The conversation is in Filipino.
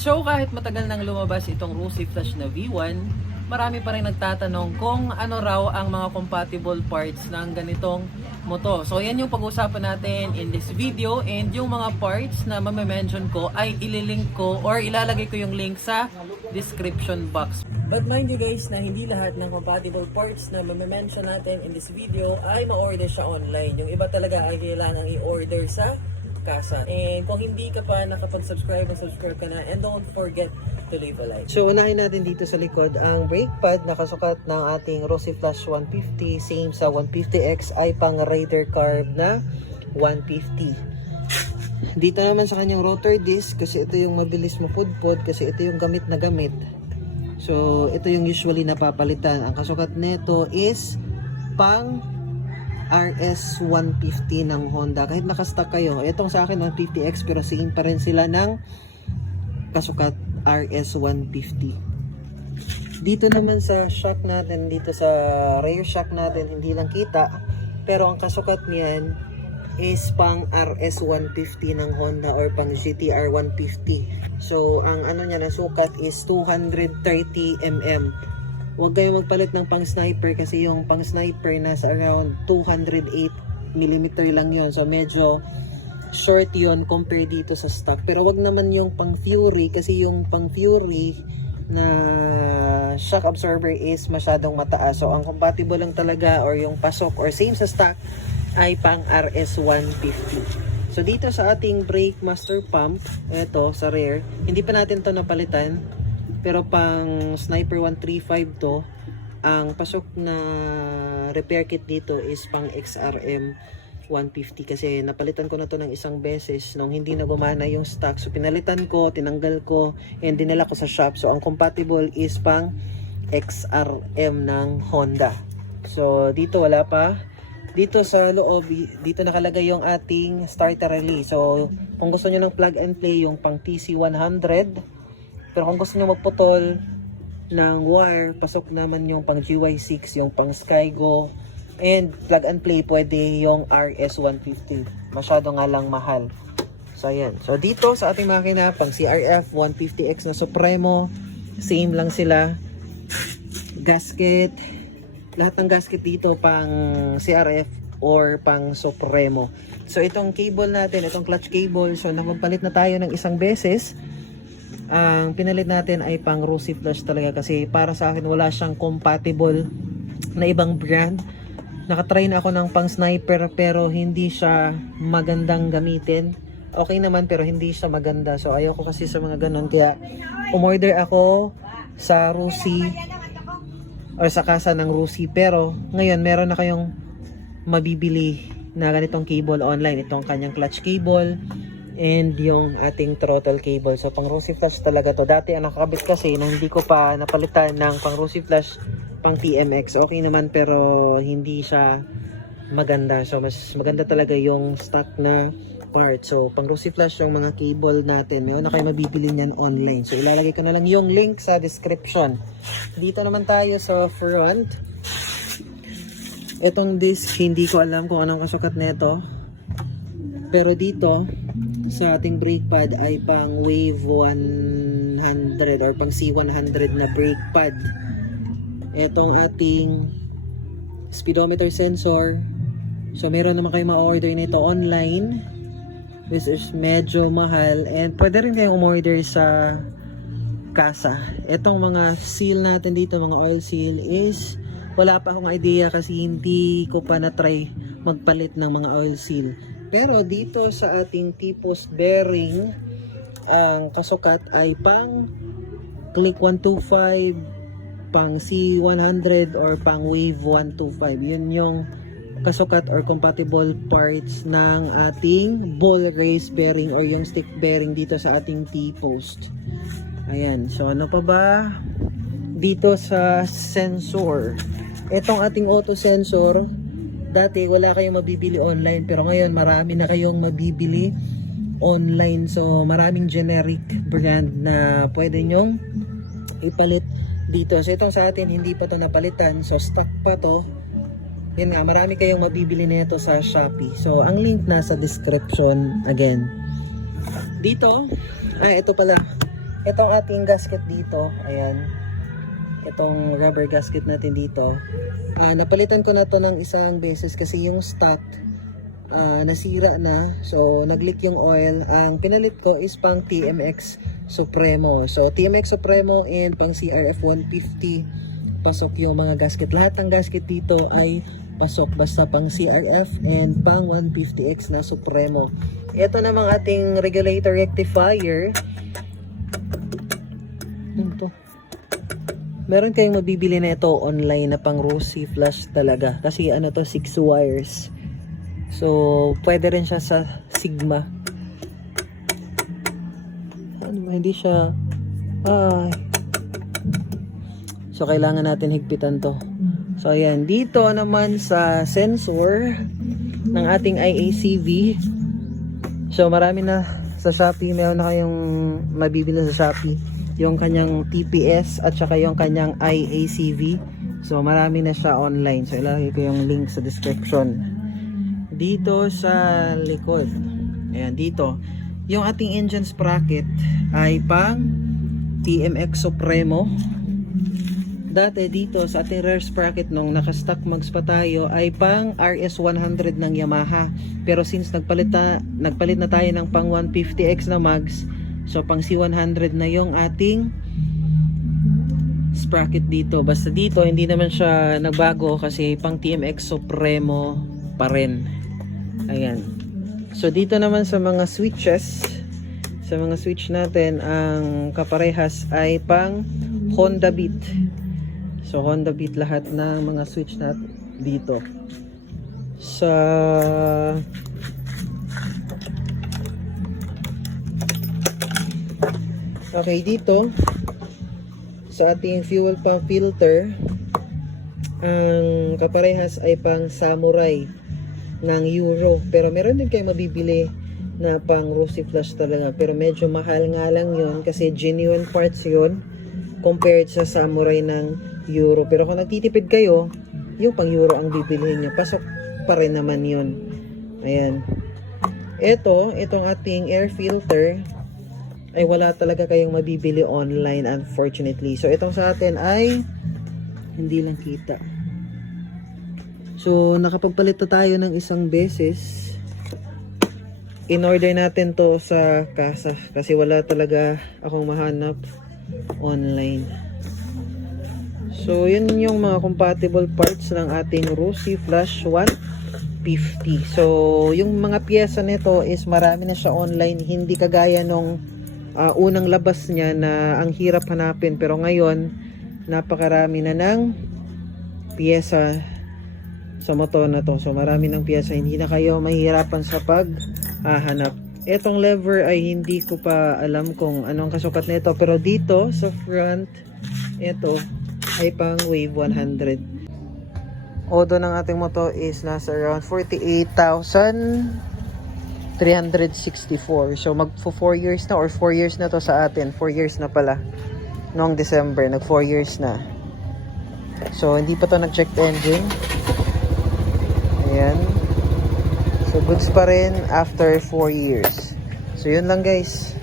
So kahit matagal nang lumabas itong Rusi Flash na V1, marami pa rin nagtatanong kung ano raw ang mga compatible parts ng ganitong moto. So yan yung pag-usapan natin in this video, and yung mga parts na mame-mention ko ay ililink ko or ilalagay ko yung link sa description box. But mind you guys na hindi lahat ng compatible parts na mame-mention natin in this video ay ma-order siya online. Yung iba talaga ay kailangan i-order sa kasa. And kung hindi ka pa nakapag-subscribe, subscribe ka na, and don't forget to leave a like. So unahin natin dito sa likod ang brake pad na kasukat ng ating Rusi Flash 150, same sa 150X ay pang Raider carb na 150. Dito naman sa kanyang rotor disc, kasi ito yung mabilis mapudpod, kasi ito yung gamit na gamit. So ito yung usually napapalitan. Ang kasukat nito is pang RS 150 ng Honda. Kahit nakastock kayo, itong sa akin 150X, pero same pa rin sila ng kasukat RS 150. Dito naman sa shock natin, dito sa rear shock natin, hindi lang kita, pero ang kasukat niyan is pang RS 150 ng Honda or pang GTR 150. So ang ano niya na sukat is 230 mm. Huwag kayong magpalit ng pang sniper, kasi yung pang sniper nasa around 208mm lang yon. So medyo short yon compare dito sa stock. Pero wag naman yung pang Fury, kasi yung pang Fury na shock absorber is masyadong mataas. So ang compatible lang talaga or yung pasok or same sa stock ay pang RS 150. So dito sa ating brake master pump, eto sa rear, hindi pa natin to napalitan. Pero pang Sniper 135 to, ang pasok na repair kit dito is pang XRM 150, kasi napalitan ko na to ng isang beses nung hindi na gumana yung stock. So pinalitan ko, tinanggal ko, and dinala ko sa shop. So ang compatible is pang XRM ng Honda. So dito wala pa. Dito sa loob, dito nakalagay yung ating starter relay. So kung gusto nyo ng plug and play, yung pang TC100. Pero kung gusto nyo magputol ng wire, pasok naman yung pang GY6, yung pang Skygo, and plug and play, pwede yung RS150. Masyado nga lang mahal. So ayan. So dito sa ating makina, pang CRF 150X na Supremo, same lang sila. Gasket, lahat ng gasket dito pang CRF or pang Supremo. So itong cable natin, itong clutch cable, so nagpalit na tayo ng isang beses. Ang pinalit natin ay pang Rusi Flash talaga, kasi para sa akin wala siyang compatible na ibang brand. Nakatry na ako ng pang sniper pero hindi siya magandang gamitin. Okay naman pero hindi siya maganda. So ayoko kasi sa mga ganun, kaya umorder ako sa Rusi or sa kasa ng Rusi. Pero ngayon meron na kayong mabibili na ganitong cable online. Itong kanyang clutch cable and yung ating throttle cable. So pang Rusi Flash talaga to. Dati ang nakakabit kasi na hindi ko pa napalitan ng pang Rusi Flash pang TMX. Okay naman pero hindi siya maganda. So mas maganda talaga yung stock na part. So pang Rusi Flash yung mga cable natin, may na kayo mabibili niyan online. So ilalagay ko na lang yung link sa description. Dito naman tayo sa front. Itong disc, hindi ko alam kung anong kasukat nito. Pero dito sa ating brake pad ay pang Wave 100 or pang C100 na brake pad. Itong ating speedometer sensor. So meron naman kayo ma-order nito online, which is medyo mahal, and pwede rin kayong umorder sa kasa. Itong mga seal natin dito, mga oil seal, is wala pa akong idea kasi hindi ko pa na-try magpalit ng mga oil seal. Pero dito sa ating T-post bearing, ang kasukat ay pang Click 125, pang C100 or pang Wave 125. Yun yung kasukat or compatible parts ng ating ball race bearing or yung stick bearing dito sa ating T-post. Ayan. So ano pa ba? Dito sa sensor. Itong ating auto sensor, dati wala kayong mabibili online, pero ngayon marami na kayong mabibili online. So maraming generic brand na pwede nyong ipalit dito. So itong sa atin hindi pa to napalitan, so stock pa to. Yun nga, marami kayong mabibili nito sa Shopee. So ang link nasa description again. Dito, ito pala, Itong ating gasket dito, ayan. Itong rubber gasket natin dito. Napalitan ko na to ng isang beses kasi yung stock nasira na. So, nag-leak yung oil. Ang pinalit ko is pang TMX Supremo. So, TMX Supremo and pang CRF 150. Pasok yung mga gasket. Lahat ng gasket dito ay pasok. Basta pang CRF and pang 150X na Supremo. Ito namang ating regulator rectifier. Ito. Meron kayong mabibili na ito online na pang Rossi flash talaga. Kasi ano to, 6 wires. So, pwede rin siya sa Sigma. Ano ba, hindi siya... So, kailangan natin higpitan to. So, ayan. Dito naman sa sensor ng ating IACV. So, marami na sa Shopee. Meron na kayong mabibili sa Shopee. Yung kanyang TPS at saka yung kanyang IACV. So, marami na siya online. So, ilalagay ko yung link sa description. Dito sa likod, ayan, dito yung ating engine sprocket ay pang TMX Supremo. Dati dito sa ating rear sprocket nung naka-stock mags pa tayo ay pang RS100 ng Yamaha, pero since nagpalit na tayo ng pang 150X na mags, so pang C100 na yung ating sprocket dito. Basta dito hindi naman siya nagbago kasi pang TMX Supremo pa rin. Ayan. So dito naman sa mga switches, sa mga switch natin, ang kaparehas ay pang Honda Beat. So Honda Beat lahat ng mga switch natin dito. Sa okay, dito sa ating fuel pump filter, ang kaparehas ay pang Samurai ng Euro, pero meron din kayo mabibili na pang Rossi flash talaga, pero medyo mahal nga lang yun kasi genuine parts yun compared sa Samurai ng Euro. Pero kung nagtitipid kayo, yung pang Euro ang bibilihin nyo, pasok pa rin naman yun. Ayan. Itong ating air filter ay wala talaga kayong mabibili online, unfortunately. So itong sa atin ay hindi lang kita. So, nakapagpalit na tayo ng isang beses. In-order natin to sa kasa kasi wala talaga akong mahanap online. So, yun yung mga compatible parts ng ating Rossi Flash 150. So, yung mga piyesa nito is marami na siya online. Hindi kagaya nung unang labas niya na ang hirap hanapin. Pero ngayon, napakarami na ng piyesa sa motor na to. So marami ng piyesa, hindi na kayo mahihirapan sa paghahanap. Etong lever ay hindi ko pa alam kung anong kasukat nito, pero dito sa front, ito ay pang Wave 100. Odo ng ating motor is nasa around 48,364. So mag 4 years na, or 4 years na to sa atin. 4 years na pala noong December, nag 4 years na. So hindi pa to nag-check engine. Ayan. So, goods pa rin after 4 years. So, yun lang guys.